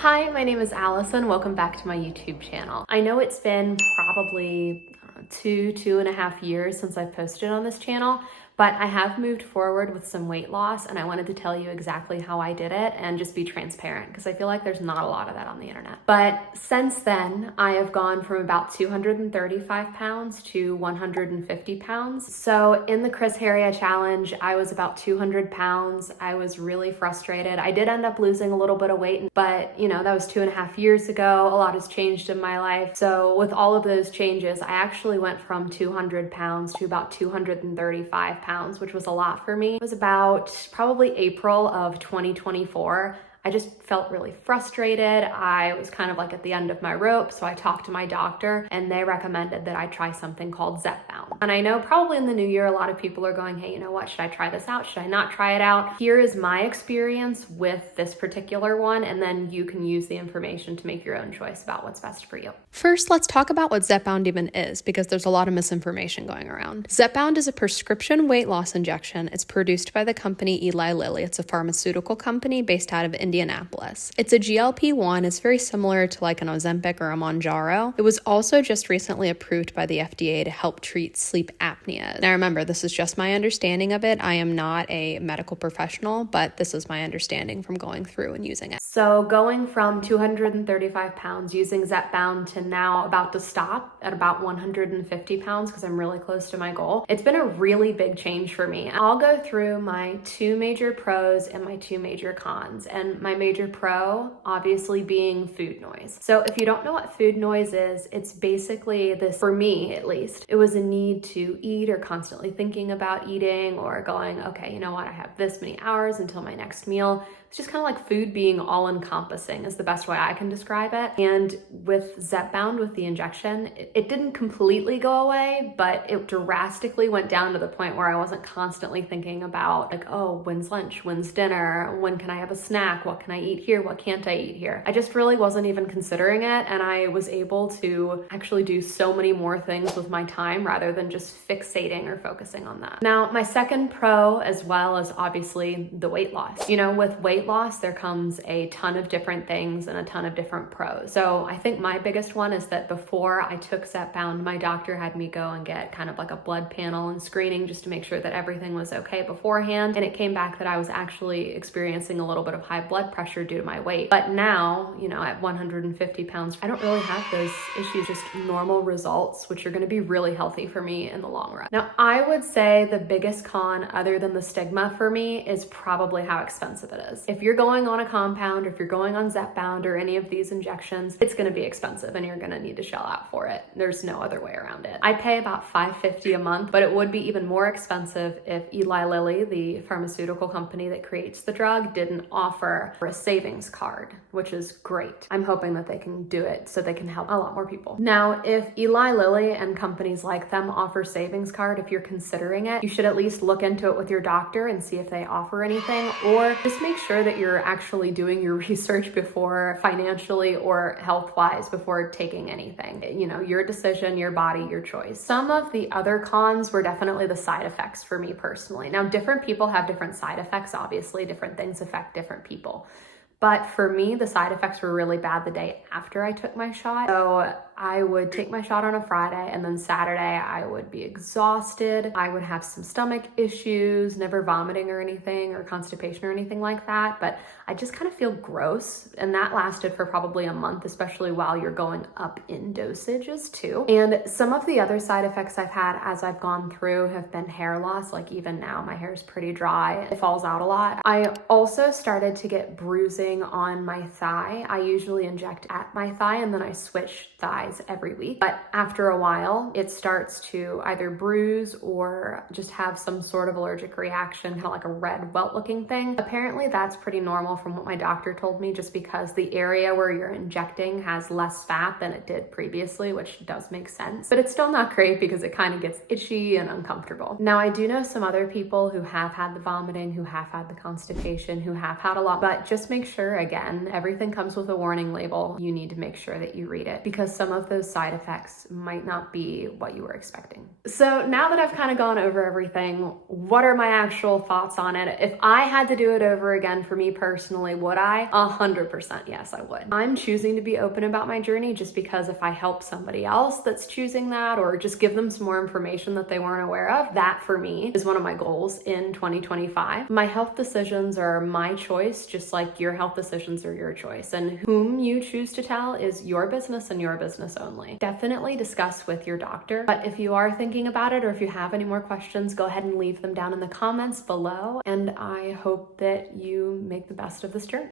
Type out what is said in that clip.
Hi, my name is Allison. Welcome back to my YouTube channel. I know it's been probably 2.5 years since I've posted on this channel, but I have moved forward with some weight loss and I wanted to tell you exactly how I did it and just be transparent because I feel like there's not a lot of that on the internet. But since then, I have gone from about 235 pounds to 150 pounds. So in the Chris Heria challenge, I was about 200 pounds. I was really frustrated. I did end up losing a little bit of weight, but that was 2.5 years ago. A lot has changed in my life. So with all of those changes, I actually went from 200 pounds to about 235 pounds, which was a lot for me. It was about probably April of 2024. I just felt really frustrated. I was kind of like at the end of my rope. So I talked to my doctor and they recommended that I try something called Zepbound. And I know probably in the new year, a lot of people are going, hey, you know what? Should I try this out? Should I not try it out? Here is my experience with this particular one. And then you can use the information to make your own choice about what's best for you. First, let's talk about what Zepbound even is, because there's a lot of misinformation going around. Zepbound is a prescription weight loss injection. It's produced by the company Eli Lilly. It's a pharmaceutical company based out of Indianapolis. It's a GLP-1. It's very similar to like an Ozempic or a Mounjaro. It was also just recently approved by the FDA to help treat sleep apnea. Now remember, this is just my understanding of it. I am not a medical professional, but this is my understanding from going through and using it. So going from 235 pounds using Zepbound to now about to stop at about 150 pounds because I'm really close to my goal. It's been a really big change for me. I'll go through my two major pros and my two major cons. And my major pro, obviously, being food noise. So if you don't know what food noise is, it's basically this, for me at least, it was a need to eat or constantly thinking about eating or going, okay, you know what, I have this many hours until my next meal. It's just kind of like food being all encompassing is the best way I can describe it. And with Zepbound, with the injection, it didn't completely go away, but it drastically went down to the point where I wasn't constantly thinking about like, oh, when's lunch? When's dinner? When can I have a snack? What can I eat here? What can't I eat here? I just really wasn't even considering it. And I was able to actually do so many more things with my time rather than just fixating or focusing on that. Now, my second pro as well is obviously the weight loss. With weight loss, there comes a ton of different things and a ton of different pros. So I think my biggest one is that before I took Zepbound, my doctor had me go and get kind of like a blood panel and screening just to make sure that everything was okay beforehand. And it came back that I was actually experiencing a little bit of high blood pressure due to my weight. But now, at 150 pounds, I don't really have those issues, just normal results, which are going to be really healthy for me in the long run. Now, I would say the biggest con other than the stigma for me is probably how expensive it is. If you're going on a compound or if you're going on Zepbound or any of these injections, it's going to be expensive and you're going to need to shell out for it. There's no other way around it. I pay about $5.50 a month, but it would be even more expensive if Eli Lilly, the pharmaceutical company that creates the drug, didn't offer a savings card, which is great. I'm hoping that they can do it so they can help a lot more people. Now, if Eli Lilly and companies like them offer savings card, if you're considering it, you should at least look into it with your doctor and see if they offer anything, or just make sure that you're actually doing your research before financially or health-wise before taking anything. Your decision, your body, your choice. Some of the other cons were definitely the side effects for me personally. Now, different people have different side effects. Obviously, different things affect different people. But for me, the side effects were really bad the day after I took my shot. So I would take my shot on a Friday and then Saturday I would be exhausted. I would have some stomach issues, never vomiting or anything or constipation or anything like that. But I just kind of feel gross. And that lasted for probably a month, especially while you're going up in dosages too. And some of the other side effects I've had as I've gone through have been hair loss. Like even now, my hair is pretty dry. It falls out a lot. I also started to get bruising on my thigh. I usually inject at my thigh and then I switch thighs every week. But after a while, it starts to either bruise or just have some sort of allergic reaction, kind of like a red welt looking thing. Apparently that's pretty normal from what my doctor told me, just because the area where you're injecting has less fat than it did previously, which does make sense. But it's still not great because it kind of gets itchy and uncomfortable. Now, I do know some other people who have had the vomiting, who have had the constipation, who have had a lot, but just make sure, again, everything comes with a warning label. You need to make sure that you read it because some of those side effects might not be what you were expecting. So now that I've kind of gone over everything, what are my actual thoughts on it? If I had to do it over again for me personally, would I? 100% yes, I would. I'm choosing to be open about my journey just because if I help somebody else that's choosing that, or just give them some more information that they weren't aware of, that for me is one of my goals in 2025. My health decisions are my choice, just like your health decisions are your choice. And whom you choose to tell is your business and your business only. Definitely discuss with your doctor. But if you are thinking about it, or if you have any more questions, go ahead and leave them down in the comments below. And I hope that you make the best of this journey.